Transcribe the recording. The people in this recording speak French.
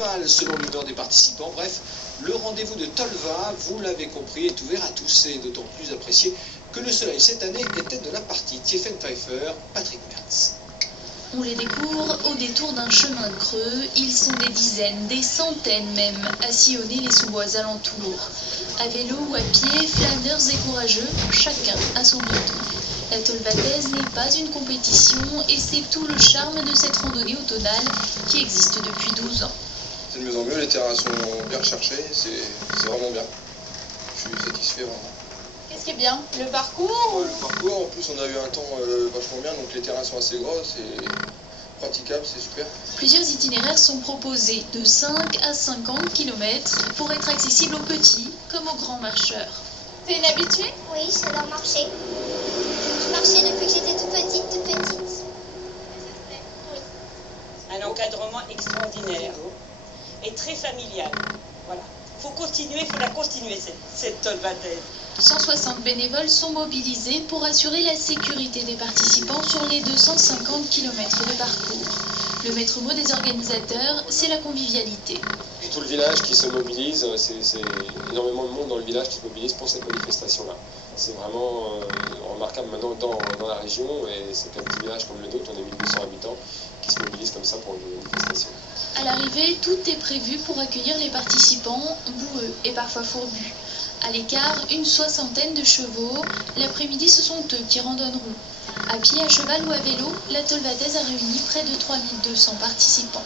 cheval selon l'humeur des participants. Bref, le rendez-vous de Tolva, vous l'avez compris, est ouvert à tous et d'autant plus apprécié que le soleil cette année était de la partie. Tiefen Pfeiffer, Patrick Mertz. On les découvre au détour d'un chemin creux. Ils sont des dizaines, des centaines même, à sillonner les sous-bois alentours. À vélo ou à pied, flâneurs et courageux, chacun à son rythme. La Tolvataise n'est pas une compétition et c'est tout le charme de cette randonnée automnale qui existe depuis 12 ans. C'est de mieux en mieux, les terrains sont bien recherchés, c'est vraiment bien. Je suis satisfait vraiment. Qu'est-ce qui est bien? Le parcours? Le parcours, en plus on a eu un temps vachement bien, donc les terrains sont assez gros, c'est praticable, c'est super. Plusieurs itinéraires sont proposés de 5 à 50 km pour être accessibles aux petits comme aux grands marcheurs. T'es une habituée? Oui, j'adore marcher. Je marchais depuis que j'étais toute petite, toute petite. Oui. Un encadrement extraordinaire et très familial. Voilà. Faut continuer, faut la continuer cette Tolvataise. 160 bénévoles sont mobilisés pour assurer la sécurité des participants sur les 250 km de parcours. Le maître mot des organisateurs, c'est la convivialité. Tout le village qui se mobilise, c'est énormément de monde dans le village qui se mobilise pour cette manifestation-là. C'est vraiment remarquable maintenant dans la région et c'est qu'un petit village comme le nôtre, on est 1200 habitants qui se mobilisent comme ça pour une manifestation. À l'arrivée, tout est prévu pour accueillir les participants, boueux et parfois fourbus. À l'écart, une soixantaine de chevaux. L'après-midi, ce sont eux qui randonneront. À pied, à cheval ou à vélo, la Tolvataise a réuni près de 3200 participants.